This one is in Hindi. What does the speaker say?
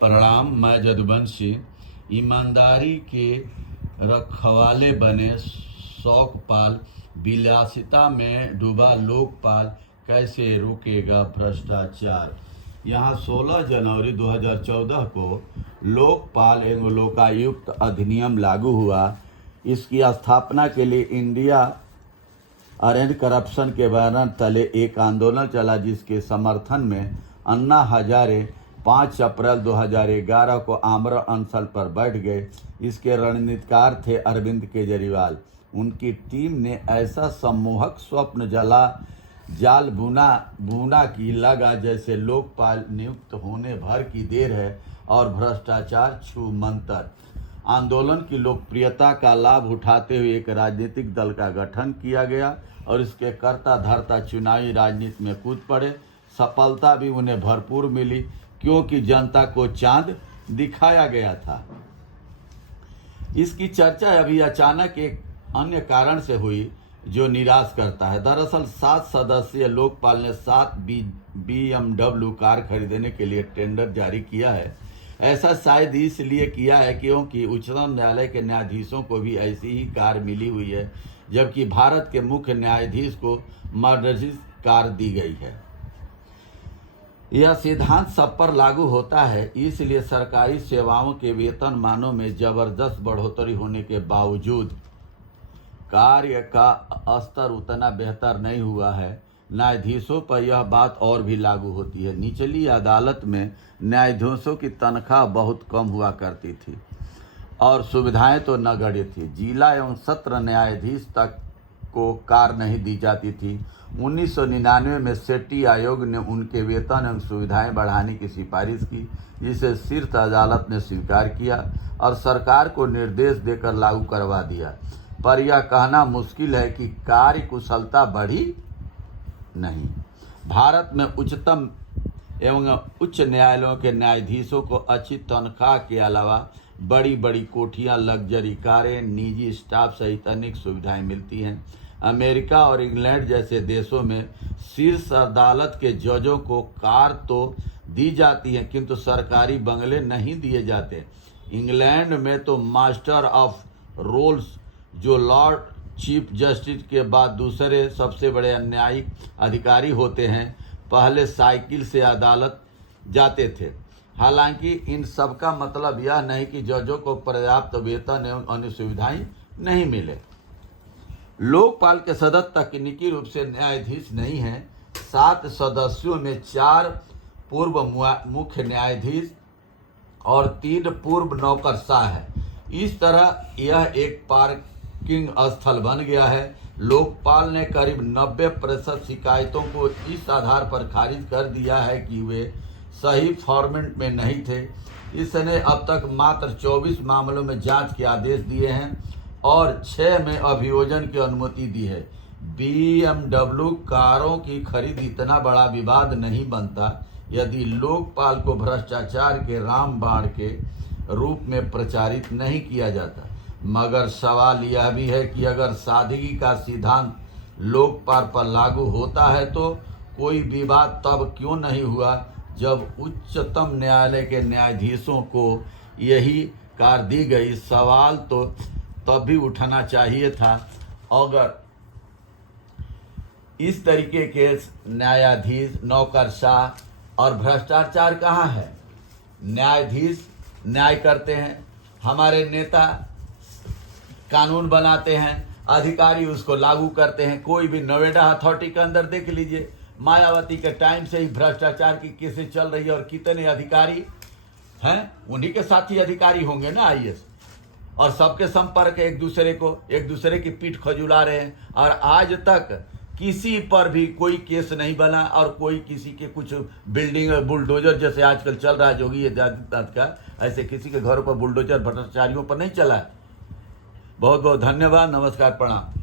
प्रणाम। मैं जदुवंशी। ईमानदारी के रखवाले बने शौकपाल, विलासिता में डूबा लोकपाल, कैसे रुकेगा भ्रष्टाचार। यहाँ 16 जनवरी 2014 को लोकपाल एवं लोकायुक्त अधिनियम लागू हुआ। इसकी स्थापना के लिए इंडिया अरेंज करप्शन के बैनर तले एक आंदोलन चला, जिसके समर्थन में अन्ना हजारे 5 अप्रैल 2011 को आमरण अनशन पर बैठ गए। इसके रणनीतिकार थे अरविंद केजरीवाल। उनकी टीम ने ऐसा सम्मोहक स्वप्न जाल बुना कि लगा जैसे लोकपाल नियुक्त होने भर की देर है और भ्रष्टाचार छू मंतर। आंदोलन की लोकप्रियता का लाभ उठाते हुए एक राजनीतिक दल का गठन किया गया और इसके कर्ता धर्ता चुनावी राजनीति में कूद पड़े। सफलता भी उन्हें भरपूर मिली, क्योंकि जनता को चांद दिखाया गया था। इसकी चर्चा अभी अचानक एक अन्य कारण से हुई जो निराश करता है। दरअसल 7 सदस्यीय लोकपाल ने 7 BMW कार खरीदने के लिए टेंडर जारी किया है। ऐसा शायद इसलिए किया है क्योंकि उच्चतम न्यायालय के न्यायाधीशों को भी ऐसी ही कार मिली हुई है, जबकि भारत के मुख्य न्यायाधीश को मर्सिडीज कार दी गई है। यह सिद्धांत सब पर लागू होता है, इसलिए सरकारी सेवाओं के वेतन मानों में जबरदस्त बढ़ोतरी होने के बावजूद कार्य का स्तर उतना बेहतर नहीं हुआ है। न्यायाधीशों पर यह बात और भी लागू होती है। निचली अदालत में न्यायाधीशों की तनख्वाह बहुत कम हुआ करती थी और सुविधाएं तो नगण्य थी। जिला एवं सत्र न्यायाधीश तक को कार नहीं दी जाती थी। 1999 में सेठी आयोग ने उनके वेतन एवं सुविधाएं बढ़ाने की सिफारिश की, जिसे शीर्ष अदालत ने स्वीकार किया और सरकार को निर्देश देकर लागू करवा दिया। पर यह कहना मुश्किल है कि कार्य कुशलता बढ़ी नहीं। भारत में उच्चतम एवं उच्च न्यायालयों के न्यायाधीशों को अच्छी तनख्वाह के अलावा बड़ी बड़ी कोठियां, लग्जरी कारें, निजी स्टाफ सहित अनेक सुविधाएं मिलती हैं। अमेरिका और इंग्लैंड जैसे देशों में शीर्ष अदालत के जजों को कार तो दी जाती है, किंतु सरकारी बंगले नहीं दिए जाते। इंग्लैंड में तो मास्टर ऑफ रोल्स, जो लॉर्ड चीफ जस्टिस के बाद दूसरे सबसे बड़े न्यायिक अधिकारी होते हैं, पहले साइकिल से अदालत जाते थे। हालांकि इन सब का मतलब यह नहीं कि जजों को पर्याप्त वेतन एवं अन्य सुविधाएं नहीं मिले। लोकपाल के सदस्य तकनीकी रूप से न्यायाधीश नहीं हैं। 7 सदस्यों में 4 पूर्व मुख्य न्यायाधीश और 3 पूर्व नौकरशाह हैं। इस तरह यह एक पार्किंग स्थल बन गया है। लोकपाल ने करीब 90% शिकायतों को इस आधार पर खारिज कर दिया है कि वे सही फॉर्मेट में नहीं थे। इसने अब तक मात्र 24 मामलों में जांच के आदेश दिए हैं और 6 में अभियोजन की अनुमति दी है। BMW कारों की खरीद इतना बड़ा विवाद नहीं बनता यदि लोकपाल को भ्रष्टाचार के रामबाण के रूप में प्रचारित नहीं किया जाता। मगर सवाल यह भी है कि अगर सादगी का सिद्धांत लोकपाल पर लागू होता है तो कोई विवाद तब क्यों नहीं हुआ जब उच्चतम न्यायालय के न्यायाधीशों को यही कार दी गई। सवाल तो तब भी उठाना चाहिए था। अगर इस तरीके के न्यायाधीश, नौकरशाह और भ्रष्टाचार कहाँ है? न्यायाधीश न्याय करते हैं, हमारे नेता कानून बनाते हैं, अधिकारी उसको लागू करते हैं। कोई भी नोएडा अथॉरिटी के अंदर देख लीजिए, मायावती के टाइम से ही भ्रष्टाचार की केसेस चल रही है और कितने अधिकारी हैं, उन्हीं के साथ ही अधिकारी होंगे ना IAS, और सबके संपर्क एक दूसरे की पीठ खजुला रहे हैं। और आज तक किसी पर भी कोई केस नहीं बना और कोई किसी के कुछ बिल्डिंग बुलडोजर जैसे आजकल चल रहा है योगी आदित्यनाथ का, ऐसे किसी के घरों पर बुलडोजर भ्रष्टाचारियों पर नहीं चला है। बहुत बहुत धन्यवाद। नमस्कार, प्रणाम।